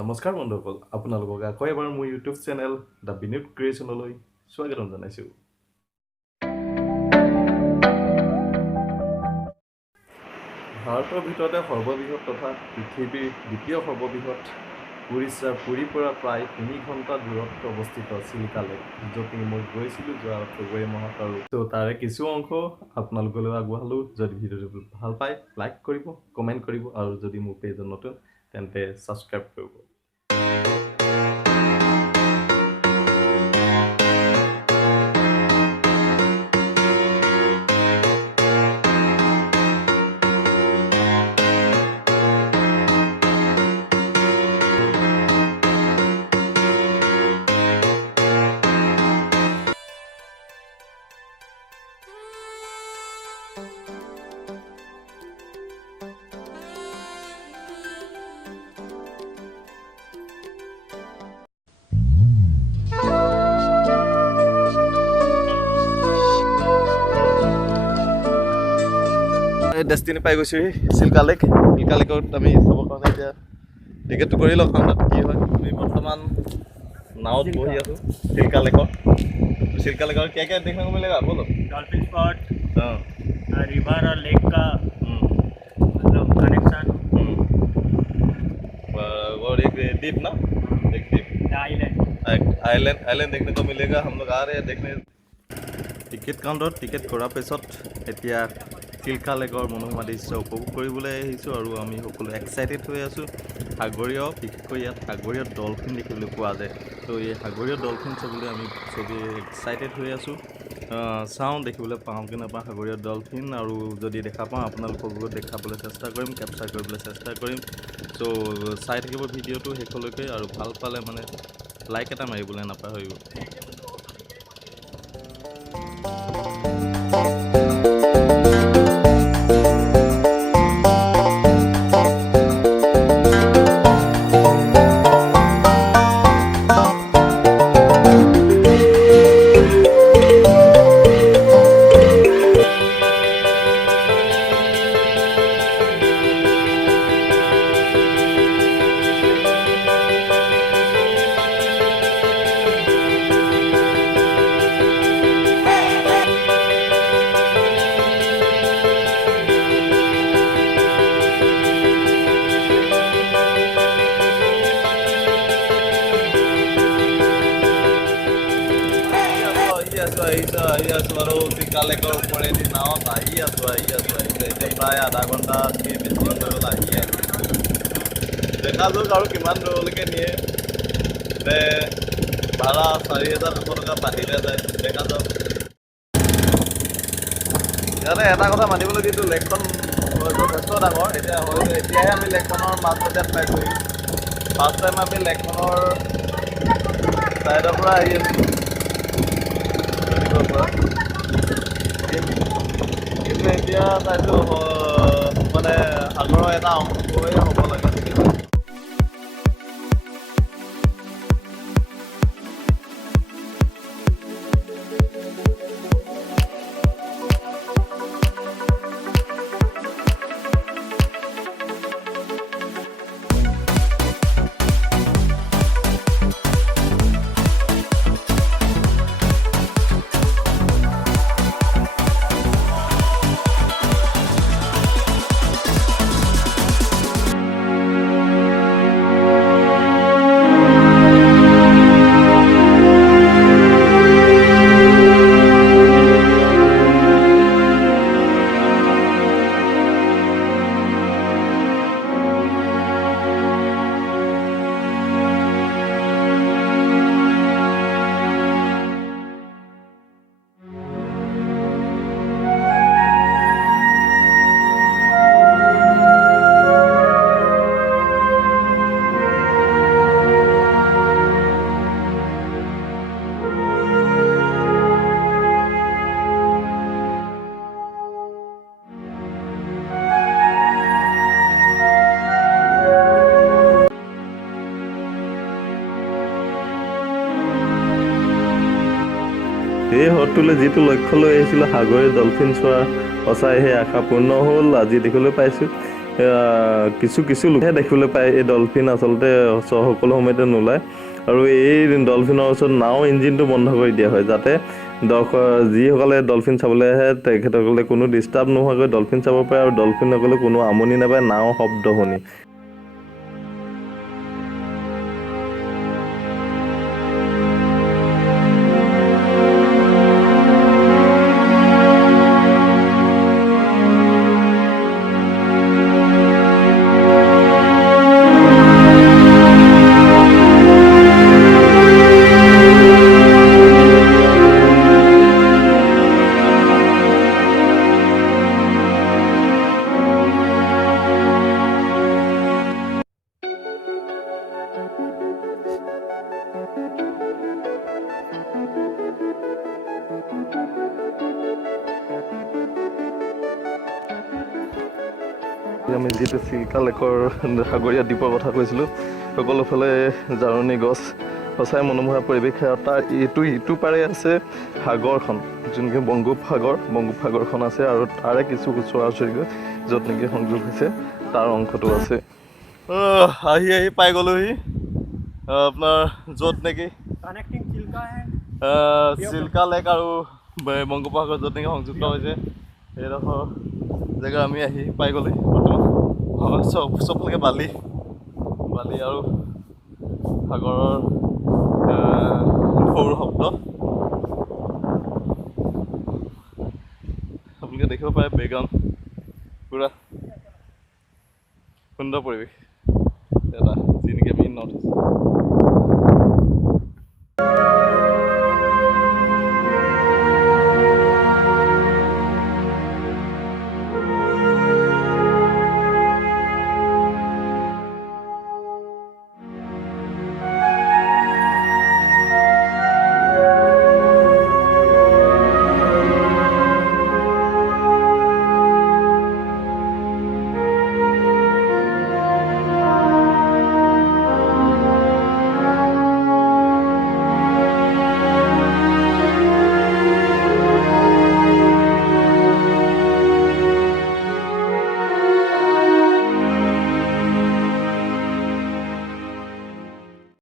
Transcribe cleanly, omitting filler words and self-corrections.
নমস্কাৰ বন্ধুসকল, আপোনালোকক আকৌ এবাৰ মোৰ ইউটিউব চেনেল দ্য V-nood ক্ৰিয়েশ্যনলৈ স্বাগতম জনাইছোঁ। ভাৰতৰ ভিতৰতে সৰ্ববৃহৎ তথা পৃথিৱীৰ দ্বিতীয় সৰ্ববৃহৎ উৰিষ্যাৰ পুৰীৰ পৰা প্ৰায় ৩ ঘণ্টা দূৰত অৱস্থিত চিলিকা লেক, য'ত মই গৈছিলোঁ যোৱা ফেব্ৰুৱাৰী মাহত। আৰু ত' তাৰে কিছু অংশ আপোনালোকলৈ আগবঢ়ালোঁ। যদি ভিডিঅ'টো ভাল পায় লাইক কৰিব, কমেণ্ট কৰিব, আৰু যদি মোৰ পেজত নতুন তেন্তে ছাবস্ক্ৰাইব কৰিব। ডেষ্টিনি পাই গৈছোঁ চিল্কা লেকত আমি চাবৰ কাৰণে এতিয়া টিকেটটো কৰি লওঁ। কাৰণ তাত কি হয়, আমি বৰ্তমান নাৱত বহি আছোঁ চিল্কা লেকত। चिल्का लेक और क्या क्या देखने को मिलेगा बोलो? डॉल्फिन स्पॉट, रिवर और लेक का मतलब कनेक्शन, और एक द्वीप ना, एक द्वीप आइलैंड देखने को मिलेगा। हम लोग आ रहे हैं देखने। टिकेट काउंटर टिकेट কৰাৰ পিছত এতিয়া চিল্কা লেকৰ মনোমোহা দৃশ্য উপভোগ কৰিবলৈ আহিছোঁ, আৰু আমি সকলো এক্সাইটেড হৈ আছোঁ। সাগৰীয়, বিশেষকৈ ইয়াত সাগৰীয় ডলফিন দেখিবলৈ পোৱা যায়। তো এই সাগৰীয় ডলফিন চাবলৈ আমি চবেই এক্সাইটেড হৈ আছোঁ। চাওঁ দেখিবলৈ পাওঁ কি নাপাওঁ সাগৰীয় ডলফিন, আৰু যদি দেখা পাওঁ আপোনালোকৰ লগত দেখাবলৈ চেষ্টা কৰিম, কেপচাৰ কৰিবলৈ চেষ্টা কৰিম। চ' চাই থাকিব ভিডিঅ'টো শেষলৈকে, আৰু ভাল পালে মানে লাইক এটা মাৰিবলৈ নাপাহৰিব। আহি আছোঁ আৰু চিল্কা লেকৰ ওপৰেদি নাৱত আহি আছোঁ এতিয়া প্ৰায় আধা ঘণ্টাতকৈ বেছি হৈ গ'ল আহি আছোঁ। দেখা যাওক আৰু কিমান দূৰলৈকে নিয়ে। ভাড়া ৪,২০০ টকা পাতিলে যায়, দেখা যাওক। ইয়াতে এটা কথা মানিবলৈ দিছোঁ, লেকখন যথেষ্ট ডাঙৰ। এতিয়াহে আমি লেকখনৰ মাজমজিয়াত পাইছোঁহি। ফাৰ্ষ্ট টাইম আমি লেকখনৰ ছাইডৰ পৰা আহি আছোঁ, কিন্তু এতিয়া চাইছোঁ মানে সাগৰৰ এটা অংশই হ'ব লাগে। এই হ্ৰদটোলৈ যিটো লক্ষ্য লৈ আহিছিলোঁ সাগৰীয় ডলফিন চোৱাৰ, সঁচাই সেই আশা পূৰ্ণ হ'ল। আজি দেখিবলৈ পাইছোঁ কিছু কিছু লোকহে দেখিবলৈ পায় এই ডলফিন আচলতে সকলো সময়তে নোলায় আৰু এই ডলফিনৰ ওচৰত নাও ইঞ্জিনটো বন্ধ কৰি দিয়া হয় যাতে যিসকলে ডলফিন চাবলৈ আহে তেখেতসকলে কোনো ডিষ্টাৰ্ব নোহোৱাকৈ ডলফিন চাব পাৰে আৰু ডলফিনসকলে কোনো আমনি নাপায় নাও শব্দ শুনি। আমি যিটো চিল্কা লেকৰ সাগৰীয়া দ্বীপৰ কথা কৈছিলোঁ সকলো ফালে জাৰণি গছ সঁচাই মনোমোহা পৰিৱেশ আৰু তাৰ ইটো পাৰে আছে সাগৰখন যোনকৈ বংগোপসাগৰখন আছে আৰু তাৰে কিছু ওচৰা ওচৰিকৈ য'ত নেকি সংযোগ হৈছে তাৰ অংশটো আছে। আহি পাই গ'লোহি আপোনাৰ য'ত নেকি চিল্কা লেক আৰু বংগোপসাগৰ য'ত নেকি সংযুক্ত হৈছে সেইডোখৰ জেগা আমি আহি পাই গ'লোহি বৰ্তমান চবলৈকে বালি আৰু সাগৰৰ ঢৌৰ শব্দ আপোনালোকে দেখিব পাৰে বেকগ্ৰাউণ্ড পুৰা সুন্দৰ পৰিৱেশ এটা যি নেকি আমি নৰ্থ ইষ্ট